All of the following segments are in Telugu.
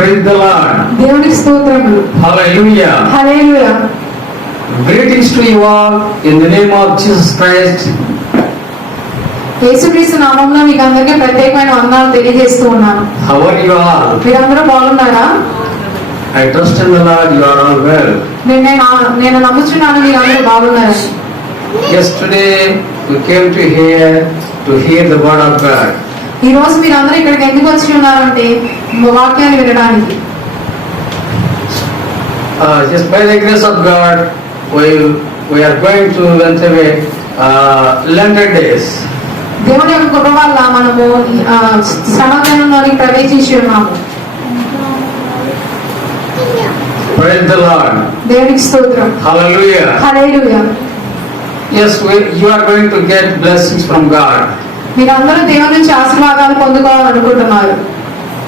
Praise the Lord. దేవునికి స్తోత్రములు. Hallelujah. Hallelujah. Greetings to you all in the name of Jesus Christ. యేసుక్రీస్తు నామములో మీకు అందరికీ ప్రత్యేకమైన వందనాలు తెలియజేస్తూ ఉన్నాను. How are you all? మీరందరూ బాగున్నారా? I trust in the Lord you are all well. నేను నమ్ముచున్నాను మీరు అందరూ బాగున్నారని. Yesterday we came to hear the word of God. ఈ రోజు మీరు అందరూ ఇక్కడికి ఎందుకు వచ్చి ఉన్నారంటే వాక్యాన్ని వినడానికి. Just by the grace of God we are going to enter Lenten days. దేవుని యొక్క కృప వల్ల మనము శ్రమదినంలోకి ప్రవేశించి ఉన్నాము. Praise the Lord. దేవునికి స్తోత్రం. Hallelujah. Hallelujah. Yes, you are going to get blessings from God. మీరందరూ దేవుని నుంచి ఆశీర్వాదాలు పొందుకోవాలనుకుంటున్నారు.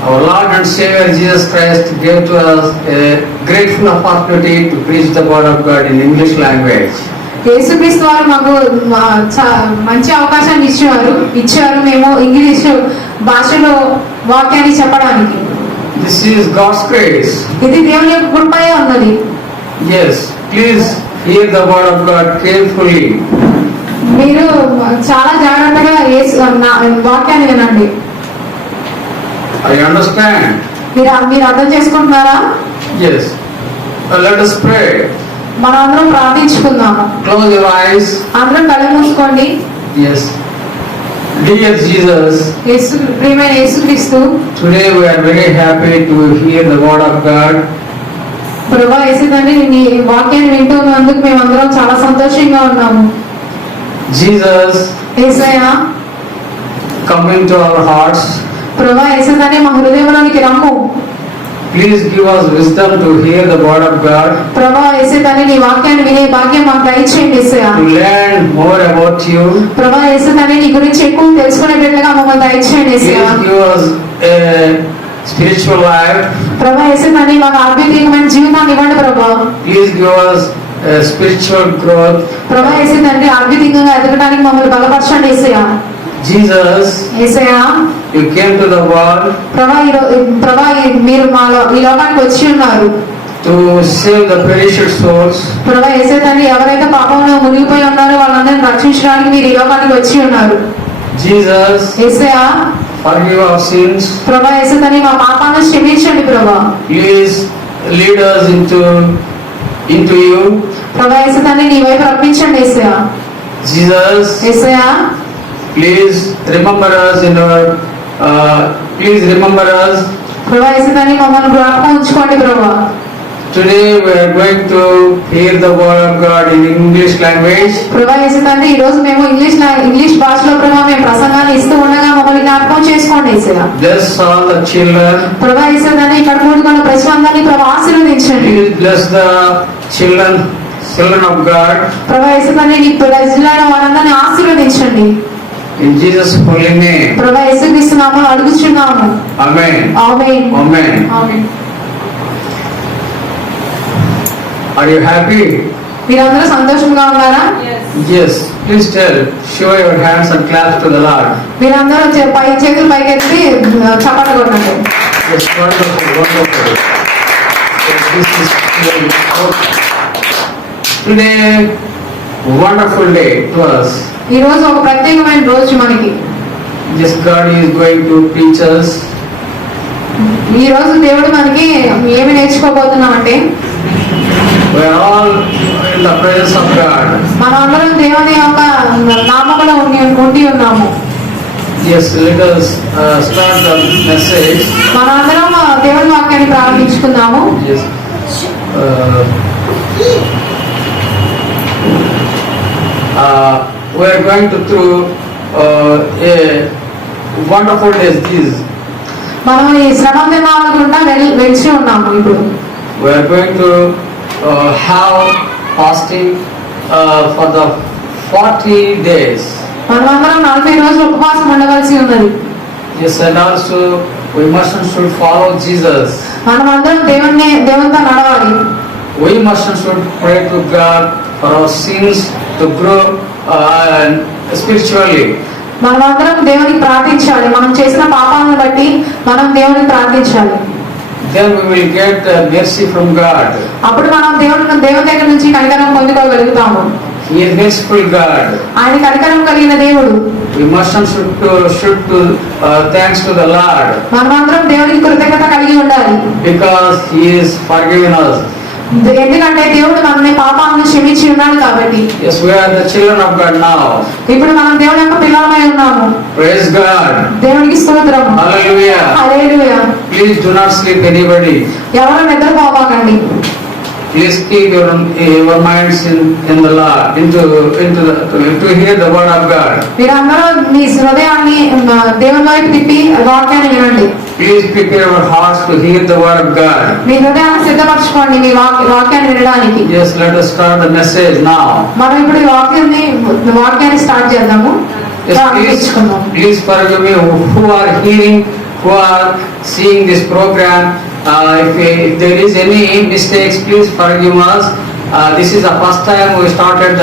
Our Lord and Savior Jesus Christ gave to us a grateful opportunity to preach the word of God in English language. యేసుక్రీస్తు వారు మాకు మంచి అవకాశాన్ని ఇచ్చారు మేము ఇంగ్లీష్ భాషలో వాక్యాన్ని చెప్పడానికి. This is God's grace. ఇది దేవుని యొక్క కృపయే ఉన్నది. Yes, please hear the word of God carefully. మీరు చాలా జాగ్రత్తగా వాక్యాన్ని వినండి. I understand. మీరు అర్థం చేసుకుంటున్నారా? Yes. Let us pray. మనం అందరం ప్రార్థించుకుందాము. Close your eyes. అందరం కళ్ళు మూసుకోండి. Yes. Dear Jesus, ప్రియమైన యేసుక్రీస్తు, today we are very happy to hear the word of God. ప్రభువా యేసుదండి నీ వాక్యాన్ని వింటున్నందుకు మేమందరం చాలా సంతోషంగా ఉన్నాము. Jesus, Yesayya, come into our hearts. ప్రభువా యేసుదండి మా హృదయంలోనికి రమ్ము. Please give us wisdom to hear the word of God. ప్రభువా యేసుదండి నీ వాక్యాన్ని వినే భాగ్యం మాకు దయచేయండి యేసయ్యా. To learn more about you. ప్రభువా యేసుదండి నీ గురించి ఎక్కువ తెలుసుకునేటట్లుగా మమ్మల్ని దయచేయండి యేసయ్యా. Please give us a spiritual life. ప్రభువా యేసుదండి మాకు ఆధ్యాత్మికమైన జీవితాన్ని ఇవ్వండి ప్రభువా. Please give us spiritual growth. ప్రభువా యేసుదండి ఆధ్యాత్మికంగా ఎదగడానికి మమ్మల్ని బలపరచండి యేసయ్యా. Jesus, Yesayya, you came to the world ప్రభువా మీరు ఈ లోకానికి వచ్చి ఉన్నారు to save the perishable souls. ప్రభువా యేసయ్యా, ఎవరైతే పాపంలో మునిగిపోయి ఉన్నారో వాళ్ళందరినీ రక్షించడానికి మీరు ఈ లోకానికి వచ్చి ఉన్నారు. Jesus, Yesayya, forgive our sins. ప్రభువా యేసయ్యా, మా పాపాలను క్షమించండి ప్రభువా. Please lead us into you. ప్రభువా యేసయ్యా, నీ వైపు రప్పించండి యేసయ్యా. Jesus, Yesayya, please remember us ప్రభువా యేసయ్యా, మమ్మల్ని జ్ఞాపకం ఉంచుకోండి ప్రభువా. Today we are going to hear the word of God in English language. ప్రభువా యేసయ్యా, ఈ రోజు మేము ఇంగ్లీష్ భాషలో ప్రభువా మేము ప్రసంగాన్ని ఇస్తూ ఉండగా మమ్మల్ని జ్ఞాపకం చేసుకోండి యేసయ్యా. Bless all the children. ప్రభువా యేసయ్యా, ఇక్కడ కూడుకున్న ప్రజలందరినీ ప్రభువా ఆశీర్వదించండి. Please bless the children of God. ప్రభువా యేసయ్యా, నీ ప్రజలైన వారందరినీ ఆశీర్వదించండి. In Jesus' holy name. ప్రభువా యేసుక్రీస్తు నామములో అడుగుచున్నాము. Amen. Amen. Amen. Amen. Are you happy? మీరందరూ సంతోషంగా ఉన్నారా? Yes. Please show your hands and clap to the Lord. మీరందరూ చేతులు పైకెత్తి చప్పట్లు కొట్టండి. Yes, wonderful, wonderful. This is today wonderful day to us. ఈ రోజు ఒక ప్రత్యేకమైన రోజు మనకి. Yes, God is going to teach us. ఈ రోజు దేవుడు మనకి ఏమి నేర్చుకోబోతున్నామంటే We are all in the presence of God. మనం అందరం దేవుని యొక్క నామములో ఉండి ఉన్నాము. Yes, let us start the message. మనం అందరం దేవుని వాక్యాన్ని ప్రారంభించుకుందాము. Yes. We are going to through a wonderful days. These మనం ఈ శ్రమ దినాల గుండా వెలిచి ఉన్నాము. ఇప్పుడు we are going to have fasting for the 40 days. మనం అందరం 40 రోజులు ఉపవాసం ఉండవలసి ఉన్నది. Yes, and also we should follow Jesus. మనం అందరం దేవునితో నడవాలి. We should pray to God for our sins to grow spiritually. మనమందరం దేవునికి ప్రార్థించాలి. మనం చేసిన పాపాలను బట్టి మనం దేవునికి ప్రార్థించాలి. then we will get mercy from God. అప్పుడు మనం దేవుని దగ్గర నుంచి కనికరం పొందుకోగలుగుతాము. He is merciful God. ఆయన కనికరం కలిగిన దేవుడు. We must should thanks to the Lord. మనమందరం దేవునికి కృతజ్ఞత కలిగి ఉండాలి. Because He is forgiven us. ఎందుకంటే దేవుడు మన పాపాలను క్షమించి ఉన్నాడు కాబట్టి. Yes, we are the children of God now. ఇప్పుడు మనం దేవుని యొక్క పిల్లలమై ఉన్నాము. Praise God. దేవునికి స్తోత్రం. Hallelujah. Hallelujah. Please do not sleep anybody. ఎవరు నిద్రపోకండి. Please keep your minds in the Lord, to hear the word of God. మీరందరూ మీ హృదయాన్ని దేవుని వైపు తిప్పి వాక్యాన్ని వినండి. Please prepare your hearts to hear the word of God. మీ హృదయాన్ని సిద్ధపరచుకోండి మీ వాక్యాన్ని వినడానికి. Yes, let us start the message now. మనం ఇప్పుడు ఈ వాక్యాన్ని స్టార్ట్ చేద్దాము. Yes, please forgive me who are hearing, who are seeing this program. If there is any mistakes, please forgive us. This is the first time we started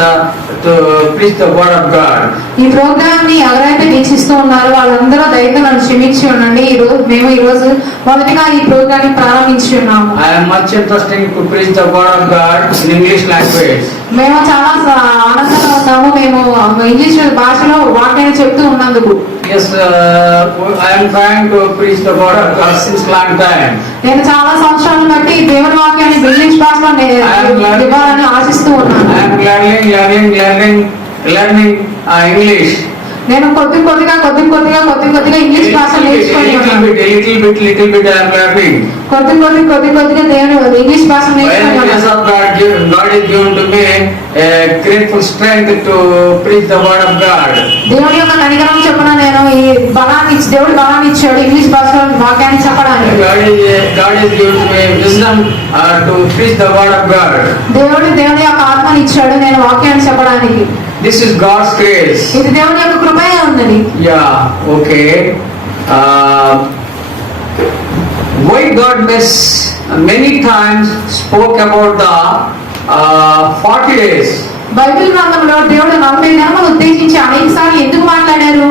to preach the word of God. ఈ ప్రోగ్రామ్ ని ఎవరైతే వీక్షిస్తూ ఉన్నారో వాళ్ళందరూ దయతో నన్ను క్షమించి ఉండండి. మేము ఈ రోజు మొదటిగా ఈ ప్రోగ్రామ్ ని ప్రారంభించి ఉన్నాము. I am much interested to preach the word of God in English language. మేము చాలా ఆనందంగా ఉన్నాము. మేము ఇంగ్లీష్ భాషలో వాక్యాన్ని చెప్తూ ఉన్నందుకు. Yes, I am trying to preach the word of God since long time. నేను చాలా సంవత్సరాల బట్టి దేవుని వాక్యాన్ని ఇంగ్లీష్ భాషలో ఇవ్వాలని ఆశిస్తూ ఉన్నాను. I am learning English. నేను కొద్దిగా ఇంగ్లీష్ భాష నేర్చుకొని ఉన్నాను. Little bit I am learning. కొద్దిగా దేవుని ఇంగ్లీష్ భాష నేర్చుకొని By the grace of God is given to me a grateful strength to preach the word of God. దేవుని యొక్క కనికరం చొప్పున నేను ఈ దేవుడు బలాన్ని ఇచ్చాడు ఇంగ్లీష్ భాషలో వాక్యాన్ని చెప్పడానికి. God is given to me wisdom to preach the word of God. దేవుని యొక్క ఆత్మని ఇచ్చాడు నేను వాక్యాన్ని చెప్పడానికి. This is God's grace. ఇది దేవుని యొక్క కృపగా ఉన్నది. Yeah, okay. Why God many times spoke about the 40 days? Bible గ్రంథంలో దేవుడు 40 దినములు ఉద్దేశించి అనేక సార్లు ఎందుకు మాట్లాడారు?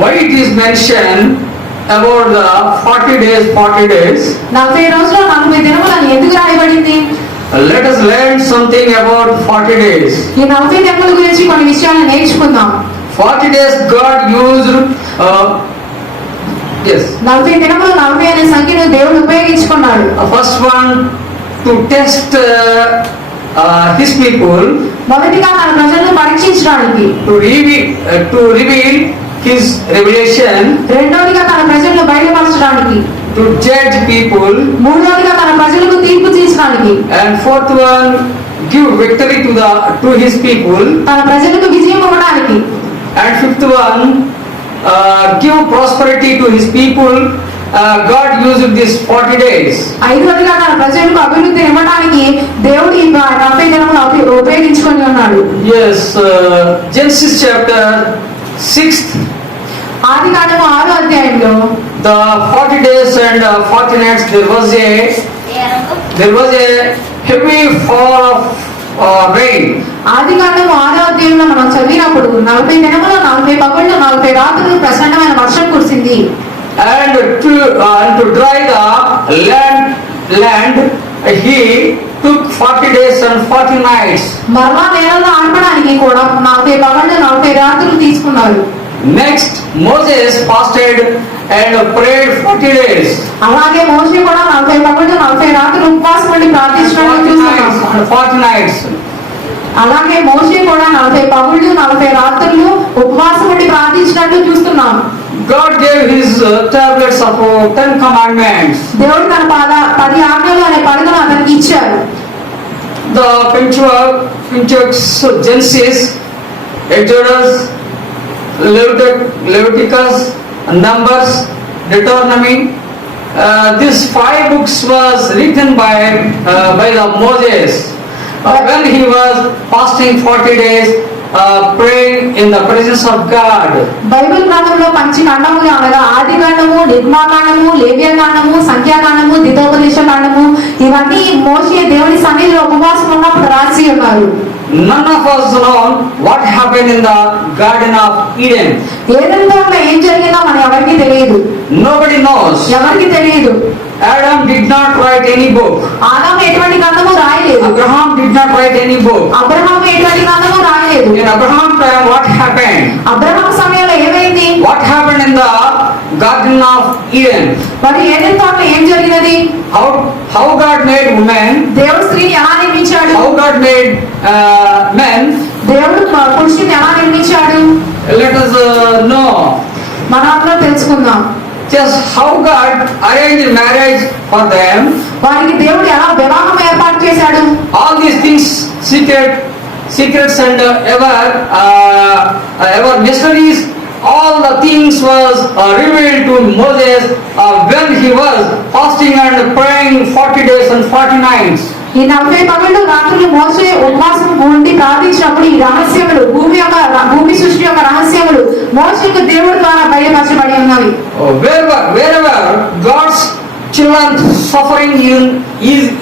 Why it is mentioned about the 40 days? 40 రోజులు 40 దినములు అని ఎందుకు రాయబడింది? Let us learn something about 40 days. ఈ 40 దినముల గురించి కొన్ని విషయాలు నేర్చుకుందాం. 40 days God used yes. 40 దినములు 40 అనే సంఖ్యను దేవుడు ఉపయోగించుకున్నాడు. First one to test His people. మొదటిగా తన ప్రజలను పరీక్షించడానికి. To reveal His revelation. రెండోదిగా తన ప్రజలను బయలుపరచడానికి. To judge people. మూడోదిగా తన ప్రజలకు తీర్పు తీర్చడానికి. And fourth one, give victory to His people. తన ప్రజలకు విజయం ఇవ్వడానికి. And fifth one, give prosperity to His people. God used this 40 days. ఐదవదిగా తన ప్రజలకు అభివృద్ధి ఇవ్వడానికి దేవుడు ఈ 40 దినములు ఉపయోగించుకొని ఉన్నాడు. Yes, Genesis chapter 6. ఆదికాండము 6వ అధ్యాయంలో The 40 days and 40 nights there was a heavy fall of rain. ఆదికాండము 6వ అధ్యాయంలో మనం చదివినప్పుడు 40 దినములు 40 పగళ్ళు 40 రాత్రులు ప్రచండమైన వర్షం కురిసింది. And to dry the land He took 40 days and 40 nights. మరలా నేలలో ఆడడానికి కూడా 40 పగళ్ళు 40 రాత్రులు తీసుకున్నారు. Next, Moses fasted and prayed 40 days. అలాగే మోషే కూడా 40 పగళ్ళు 40 రాత్రులు ఉపవాసం ఉండి ప్రార్థించడం చూస్తున్నాం. 40 nights. అలాగే మోషే కూడా 40 పగళ్ళు 40 రాత్రులు ఉపవాసం ఉండి ప్రార్థించినట్లు చూస్తున్నాం. God gave His tablets of 10 commandments. దేవుడు తన 10 ఆజ్ఞలు అనే పలకను అతనికి ఇచ్చారు. The Pentateuch, Genesis, Exodus, Leviticus, Numbers, Deuteronomy. These 5 books was written by the Moses when he was fasting 40 days, praying in the presence of God. Bible గ్రంథంలో పంచకాండములు అనగా ఆదికాండము, నిర్గమాకాండము, లేవ్యకాండము, సంఖ్యాకాండము, ద్వితోపదేశకాండము ఇవన్నీ మోషే దేవుని సన్నిధిలో ఉపవాసం ఉన్నప్పుడు రాసి ఉన్నారు. None of us know what happened in the Garden of Eden. ఏదెన్ తోటలో ఏం జరిగిందో మనకి ఎవరికి తెలియదు. Nobody knows. ఎవరికి తెలియదు. Adam did not write any book. ఆదాము ఎటువంటి గ్రంథము రాయలేదు. Abraham did not write any book. Abraham ఎటువంటి గ్రంథము రాయలేదు. In Abraham time, what happened? Abraham సమయంలో ఏమైంది? What happened in the Garden of Eden? మరి ఏదెన్ తోటలో ఏం జరిగినది? How God made woman? దేవుడు స్త్రీని ఎలా నిర్మించాడు? How God made men? దేవుడు పురుషుని ఎలా నిర్మించాడు? Let us know. మనం అందులో తెలుసుకుందాం. Just how God arranged marriage for them. వారికి దేవుడు ఎలా వివాహం ఏర్పాటు చేశాడు? All these things, secrets and ever mysteries, all the things was revealed to Moses when he was fasting and praying 40 days and 40 nights. ఈ 40 పగళ్ళు రాత్రులు మోసే ఉపవాసం ఉండి ప్రార్థించినప్పుడు ఈ రహస్యములు భూమి సృష్టి యొక్క రహస్యములు మోసేకు దేవుడి ద్వారా బయలుపరచబడి ఉన్నవి. Wherever God's children suffering in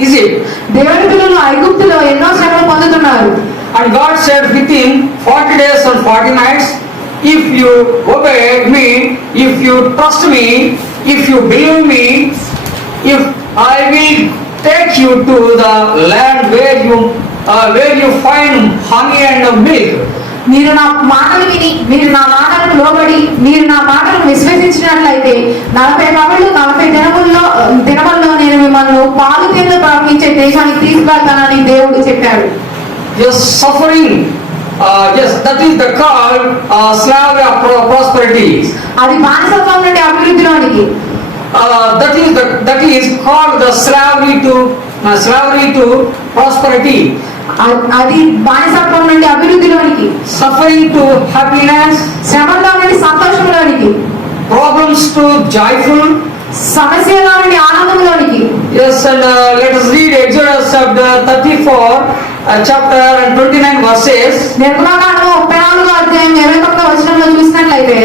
Egypt, దేవుడి పిల్లలు ఐగుప్తులో ఎన్నో శ్రమలు పొందుతున్నారు. and God said within 40 days and 40 nights, if you obey me, if you trust me, if you believe me, if I will take you to the land where you find honey and milk. మీరు నా మాటలు విని మీరు నా మాటలకు లోబడి మీరు నా మాటలను విశ్వసించినట్లయితే 40 పగళ్ళు 40 దినముల్లో నేను మిమ్మల్ని పాలు తేనెలు ప్రవహించే దేశానికి తీసుకెళ్తానని దేవుడు చెప్పాడు. Yes, suffering. Yes, that is the call slavery of prosperity. అది బానిసత్వం నుండి అభివృద్ధిలోనికి. That is called the slavery to prosperity. అది బానిసత్వం నుండి అభివృద్ధిలోనికి. Suffering to happiness. శ్రమలో నుండి సంతోషంలోనికి. Problems to joyful. సమస్యల నుండి ఆనందంలోనికి. Yes, and let us read Exodus chapter 34, chapter and 29 verses. నిర్గమకాండము 34వ అధ్యాయం 29వ వచనంలో చూసినట్లయితే,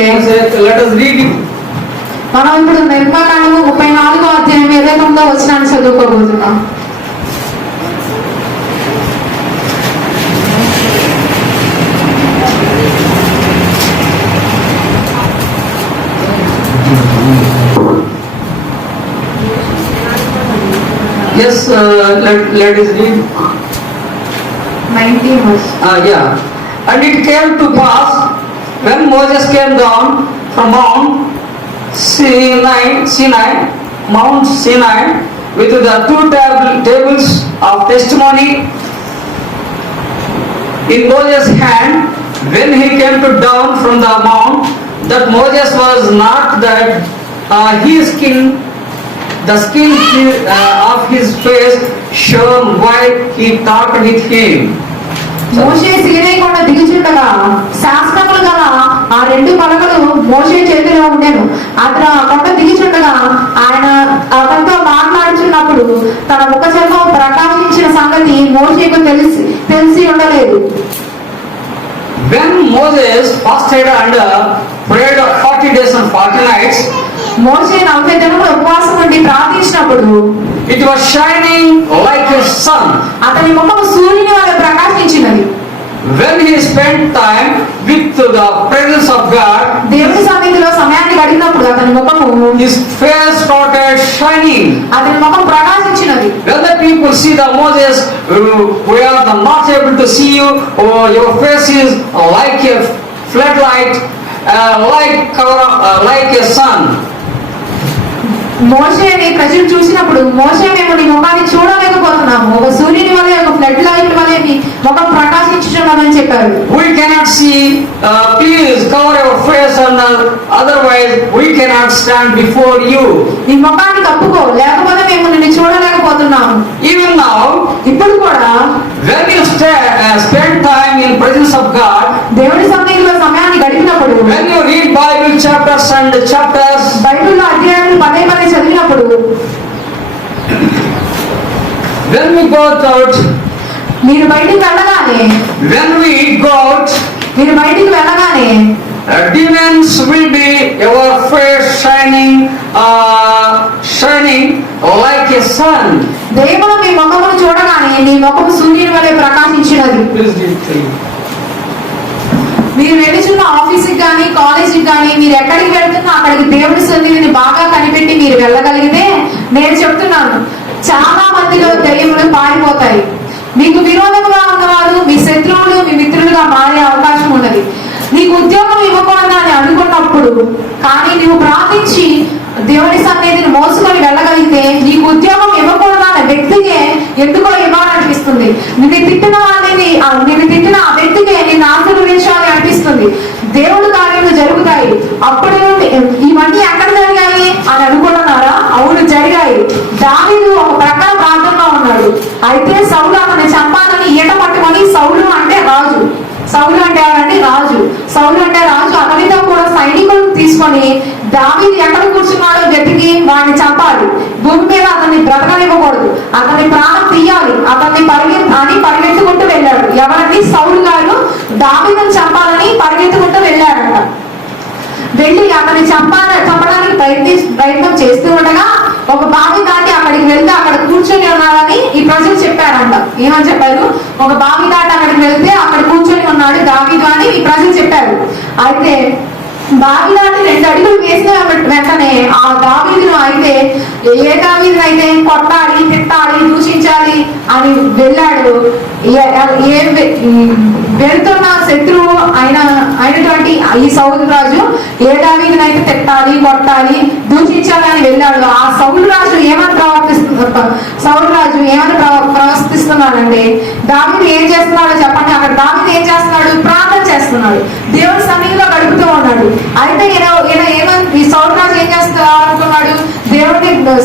let us read it. మనం ఇప్పుడు నిర్గమకాండము 34వ అధ్యాయం 29వ వచనాన్ని చదువుకోబోతున్నాం. Yes, let us read 19 verse. Yeah. And it came to pass when Moses came down from Mount Sinai with the two tables of testimony in Moses' hand, when he came down from the mount, that Moses was not that the skin of his face shone while he talked with him. మోషే సీనాయి కొండ దిగుచుండగా శాసనములు గల ఆ 2 పలకలు మోషే చేతిలో ఉండెను. అతను ఆ కొండ దిగుచుండగా ఆయన అతనితో మాట్లాడుచున్నప్పుడు తన ముఖ చర్మం ప్రకాశించిన సంగతి మోషేకు తెలిసి ఉండలేదు. When Moses fasted and prayed 40 days and 40 nights, మోషే 40 దినములు ఉపవాసం ఉండి ప్రార్థించినప్పుడు it was shining like a sun. అతని ముఖము సూర్యుని వలె ప్రకాశించినది. When he spent time with the presence of God, దేవుని సన్నిధిలో సమయాన్ని గడిపినప్పుడు అతని ముఖము his face started shining. అతని ముఖం ప్రకాశించినది. When the people see the Moses, we are not able to see you, or your face is like a floodlight, like a sun. మోషేని ప్రజలు చూసినప్పుడు, మోషే మేము నీ ముఖాన్ని చూడలేకపోతున్నాము, ఒక సూర్యుని వలె ఒక ఫ్లడ్ లైట్ వలె నీ ముఖం ప్రకాశించుచున్నదని చెప్పారు. We cannot see, please cover your face and otherwise we cannot stand before you. నీ ముఖాన్ని కప్పుకో, లేకపోతే మేము నిన్ను చూడలేకపోతున్నాము. Even now, ఇప్పుడు కూడా when you spend time in presence of God, దేవుని సన్నిధిలో సమయాన్ని గడిపినప్పుడు, when you read Bible chapters and chapters, బైబిల్లో అధ్యాయాలు పదే చదివినప్పుడు, when we go out, మీరు బయటికి వెళ్ళగానే, మీరు బయటికి వెళ్ళగానే demons will be your face shining like a sun. దేవుడు మీ ముఖమును చూడగానే నీ ముఖము సూర్యుని వలె ప్రకాశించినది. మీరు వెళ్తున్న ఆఫీస్కి కానీ కాలేజీకి కానీ మీరు ఎక్కడికి వెళ్తున్నా అక్కడికి దేవుడి సన్నిధిని బాగా కనిపెట్టి మీరు వెళ్ళగలిగితే నేను చెప్తున్నాను, చాలా మందిలో దయ్యములు పారిపోతాయి. మీకు విరోధముగా ఉన్నవారు మీ శత్రువులు మీ మిత్రులుగా మారే అవకాశం ఉన్నది. నీకు ఉద్యోగం ఇవ్వకూడదు అని అనుకున్నప్పుడు కానీ నువ్వు ప్రార్థించి దేవుని సన్నిధిని మోసుకొని వెళ్ళగలిగితే నీకు ఉద్యోగం ఇవ్వకూడదు అనే వ్యక్తికి ఎందుకో ఇవ్వాలనిపిస్తుంది. నిన్ను తిట్టిన ఆ వ్యక్తికి నిన్ను ఆశీర్వదించాలి అనిపిస్తుంది. దేవుడు కార్యాలు జరుగుతాయి. అప్పుడు ఇవన్నీ ఎక్కడ జరిగాయి అని అనుకుంటున్నారా? అవును, జరిగాయి. దావీదు ఒక ప్రకారం ప్రాంతంలో ఉన్నాడు. అయితే సౌలు అతన్ని చంపాలని ఈట పట్టుకొని, సౌలు అంటే రాజు, సౌలు అంటే ఎవరండి? రాజు. సౌలు అంటే రాజు. అతనితో కూడా సైనికులను తీసుకొని దావీదు ఎక్కడ కూర్చున్నాడో వెతికి వాడిని చంపాలి. భూమి మీద అతన్ని బ్రతకనివ్వకూడదు, అతని ప్రాణం తీయాలి, అతన్ని పరిగెత్తుకుంటూ వెళ్ళాడు. ఎవరండి? సౌలు గారు దావీదుని చంపాలని పరిగెత్తుకుంటూ వెళ్ళాడంట. వెళ్ళి అతన్ని చంపడానికి ప్రయత్నం చేస్తూ ఉండగా ఒక బావి దాటి అక్కడికి వెళ్తే అక్కడ కూర్చొని ఉన్నాడని ఈ ప్రజలు చెప్పారంట. ఏమని చెప్పారు? ఒక బావి దాటి అక్కడికి వెళ్తే అక్కడ కూర్చొని ఉన్నాడు దావీదు అని ఈ ప్రజలు చెప్పారు. అయితే బావి దాటి 2 అడుగులు వేసిన వెంటనే ఆ దావీదును అయితే ఏ దావీదును అయితే కొట్టాలి, తిట్టాలి, దూషించాలి అని వెళ్ళాడు. వెళ్తున్న శత్రువు అయినటువంటి ఈ సౌలు రాజు ఏ దావీదును అయితే తిట్టాలి, కొట్టాలి, దూషించాలి అని వెళ్ళాడు. ఆ సౌలు రాజు ఏమని ప్రవర్తిస్తున్నాడంటే దావీదు ఏం చేస్తున్నాడో చెప్పండి. అక్కడ దావీదు ఏం చేస్తున్నాడు? ప్రార్థన చేస్తున్నాడు, దేవుడి సన్నిధిలో గడుపుతూ ఉన్నాడు. అయితే ఈ సౌలు రాజు ఏం చేస్తున్నాడు?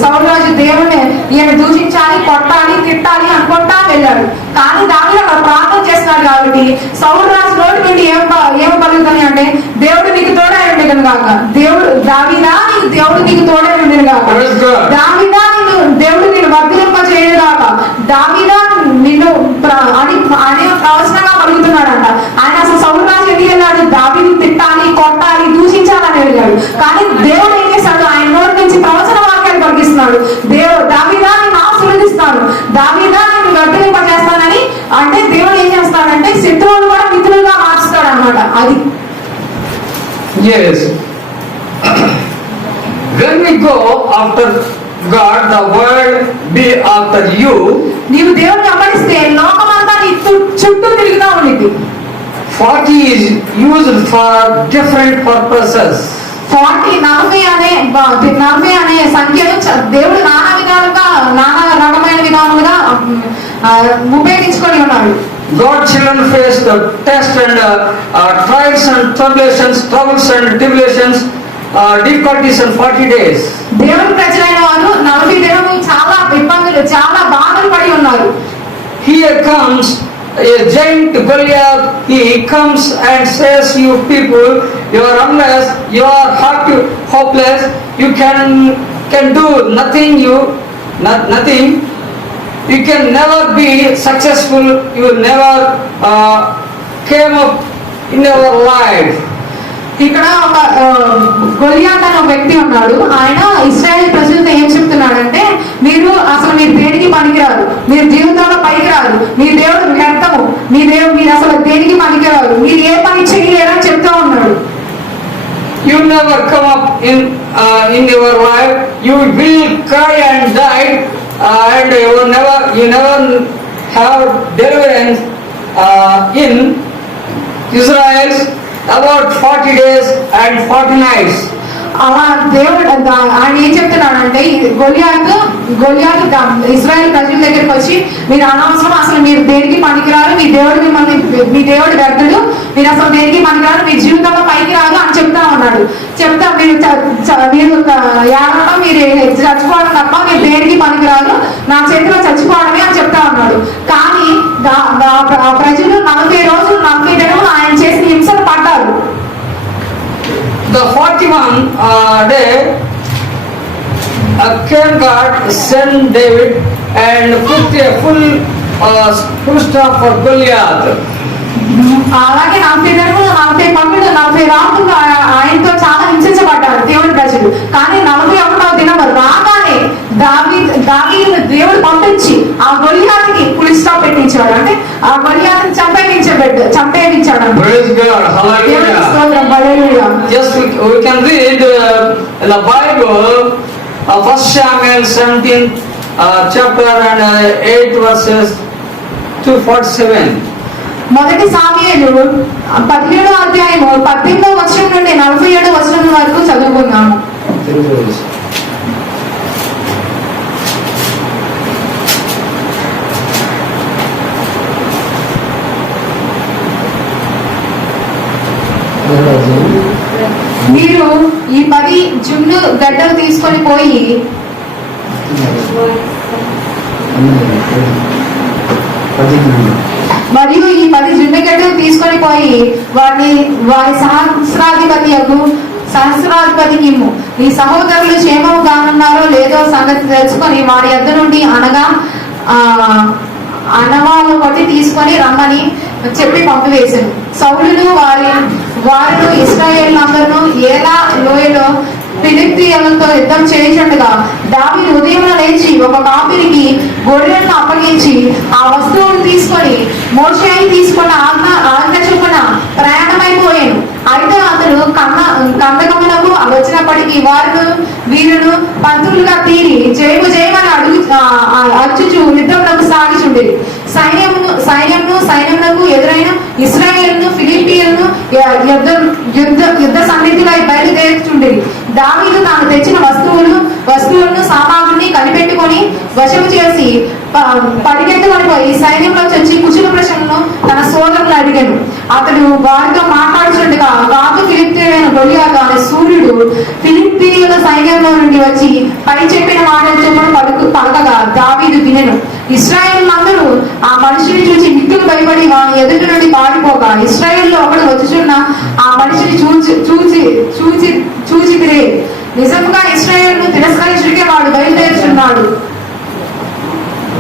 సౌలు రాజు దేవుడిని ఈయన దూషించాలి, కొట్టాలి, తిట్టాలి అనుకుంటా వెళ్ళాడు. కానీ దావీదు అక్కడ ప్రార్థన చేస్తున్నాడు కాబట్టి సౌలు రాజు నోటి నుండి ఏం పలుకుతాయి అంటే దేవుడు నీకు తోడై ఉండేది కాక, దావీదా దేవుడు నీకు తోడై ఉండేది కాక, దావీదా దేవుడు నిన్ను వర్ధింప చేయడు కాక, దావీదా నిన్ను అని ప్రవచనంగా పలుకుతున్నాడంట. ఆయన అసలు సౌలు రాజు ఎందుకు వెళ్ళాడు? దావీదు తిట్టాలి, కొట్టాలి, దూషించాలని వెళ్ళాడు. కానీ దేవుడు ఏం చేశాడు? ఆయన నోటి నుంచి ప్రవచన వాక్యాన్ని పలికిస్తున్నాడు. దావీదా నిన్ను ఆశీర్వదిస్తాను, దావీదా నిన్ను వర్ధింప చేస్తానని. అంటే దేవుడు ఏం చేస్తాడంటే శత్రువులు కూడా మిత్రులుగా మార్చుతాడు అన్నమాట. అది Yes. When we go after God, the world be after you. నీవు దేవుని వెంబడిస్తే లోకమంతా నీ చుట్టూ తిరుగుతూ ఉండిద్ది. 40 is used for different purposes. 40 అనే సంఖ్యను దేవుడు నానా రకమైన విధాలుగా ఉపయోగించుకొని ఉన్నాడు. God children face the test and trials and tribulations, troubles and tribulations, difficulties in 40 days. దేవుని ప్రజలైన వారు 40 దినములు చాలా ఇబ్బందులు, చాలా బాధలు పడి ఉన్నారు. Here comes a giant Goliath. He comes and says, you people, you are unless, you are hopeless, you can do nothing, nothing. You can never be successful, you will never came up in your life. ఇక్కడ ఒక గొలియాత్ అనే ఒక వ్యక్తి ఉన్నాడు. ఆయన ఇశ్రాయేల్ ప్రజలతో ఏం చెప్తున్నాడంటే మీరు దేనికి పనికిరారు, మీరు జీవితంలో పైకి రారు, మీ దేవుడు వ్యర్థము, మీరు అసలు దేనికి పనికిరారు, మీరు ఏ పని చేయలేరని చెప్తూ ఉన్నాడు. You never come up in your life, you will cry and die, and you never have deliverance in Israel about 40 days and 40 nights. అలా దేవుడు ఆయన ఏం చెప్తున్నాడంటే గొలియాతు ఇశ్రాయేల్ ప్రజల దగ్గరికి వచ్చి మీరు అనవసరం, అసలు మీరు దేనికి పనికిరారు, మీ దేవుడు వ్యర్థుడు, మీరు అసలు దేనికి పనికిరారు, మీ జీవితంలో పైకి రాదు అని చెప్తా ఉన్నాడు. మీరు ఏడవడం, మీరు చచ్చిపోవడం తప్ప మీరు దేనికి పనికిరారు, నా చేతిలో చచ్చిపోవడమే అని చెప్తా ఉన్నాడు. కానీ ప్రజలు 40 రోజులు 40 దినములు ఆయన చేసిన హింసలు పడ్డారు. The 41 day came God, sent David and put a full stop for Goliath. అలాగే 40 దినములు 40 పగలు 40 రాత్రులు ఆయనతో చాలా హింసించబడ్డారు దేవుడి ప్రజలు. కానీ 41వ దినం రాగానే దావీదును దేవుడు పంపించి ఆ గొలియాతుకి ఫుల్ స్టాప్ పెట్టించాడు. అంటే ఆ గొలియాతుని చంపేయించాడు. Just we can read in the Bible 1 Samuel 17th chapter and 8 verses to 47. మొదటి సామ్యుయేలు 17వ అధ్యాయము 18వ వచనం నుండి 47వ వచనం వరకు చదువుకుందాము. మీరు ఈ 10 జున్ను గడ్డలు తీసుకొని పోయి మరియు ఈ 10 జున్ను గడ్డలు తీసుకొని పోయి వారి సహస్రాధిపతికి ఇమ్ము. నీ సహోదరులు క్షేమము కానున్నారో లేదో సంగతి తెలుసుకొని వారి యొద్ద నుండి అనగా అనవాళ్ళు కొట్టి తీసుకొని రమ్మని చెప్పి పంపివేశాను. సౌలును వారిను ఇశ్రాయేలులందరూ ఏలా లోయలో ఫిలిష్తీయులతో యుద్ధం చేయుచుండగా దావీదు ఉదయమున లేచి ఒక కాపరికి గొర్రెలను అప్పగించి ఆ వస్తువును తీసుకొని మోషే తీసుకున్న ఆజ్ఞ చొప్పున ప్రయాణమైపోయాను. అయితే అతడు కందకములకు వచ్చినప్పటికీ వీరును పంతులుగా తీరి జయము జయమని అచ్చుచు యుద్ధములకు సాగిచుండేది. సైన్యములకు ఎదురైన ఇశ్రాయేలును ఫిలిష్తీయులను యుద్ధ సన్నిధిపై బయలుదేరుచుండేది. దావీదు తాను తెచ్చిన వస్తువులను సామాగ్రిని కనిపెట్టుకొని వశము చేసి పరిగెత్తుకొని పోయి సైన్యంలో వచ్చి కుశల ప్రశ్నలను తన సోదరులు అడిగాను. అతడు వారితో మాట్లాడుచుండగా గాతు ఫిలిష్తీయులైన గొలియాతు అనే సూర్యుడు ఫిలిష్తీయుల సైన్యంలో నుండి వచ్చి పై చెప్పిన మాటల చొప్పున పలకగా దావీదు వినెను. ఇశ్రాయేలులందరూ ఆ మనిషిని చూసి మిక్కులు భయపడి వాని ఎదుటి నుండి పారిపోగా ఇశ్రాయేల్లో ఒకడు వచ్చుచున్న ఆ మనిషిని చూచితిరే. నిజంగా ఇశ్రాయేలును తిరస్కరించుకే వాడు బయలుదేరుచున్నాడు.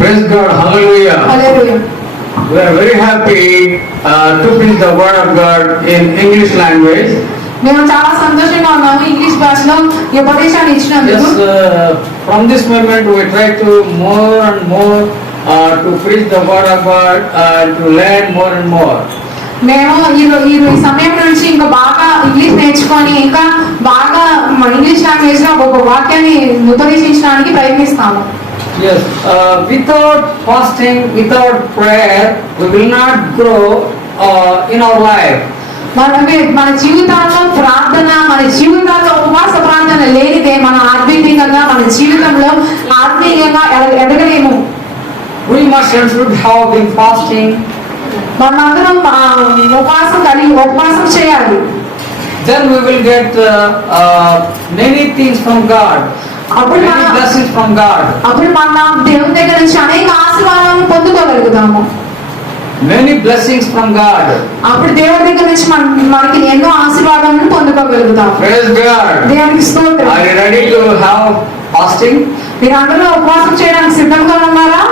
Praise God, hallelujah. Hallelujah. We are very happy to preach the word of God in English language. మేము చాలా సంతోషంగా ఉన్నాము ఇంగ్లీష్ భాషలో ఈ ఉపదేశాన్ని ఇచ్చినందుకు. From this moment we try to more and more to preach the word of God and to learn more and more. మేము ఈ సమయం నుంచి ఇంకా బాగా ఇంగ్లీష్ నేర్చుకొని ఇంకా బాగా ఇంగ్లీష్ లాంగ్వేజ్ లో ఒక వాక్యాన్ని ఉపదేశించడానికి ప్రయత్నిస్తాము. Yes, without fasting, without prayer, we will not grow in our life. మన జీవితాల్లో ప్రార్థన, మన జీవితాల్లో ఉపవాస ప్రార్థన లేనిదే మన ఆత్మీయంగా మన జీవితంలో ఆత్మీయంగా ఎదగలేము. We must and should have been fasting. మనందరం ఉపవాసం చేయాలి. Then we will get many things from God. Many blessings from God. అప్పుడు మనం దేవుని దగ్గర నుంచి అనేక ఆశీర్వాదాలను పొందుకోగలుగుతాము. Many blessings from God. అప్పుడు దేవుని దగ్గర నుంచి మనకి ఎన్నో ఆశీర్వాదాలను పొందుకోగలుగుతాం. Praise God. దేవునికి స్తోత్రం. Are you ready to have fasting? మీరు అందరూ ఉపవాసం చేయడానికి సిద్ధంగా ఉన్నారా?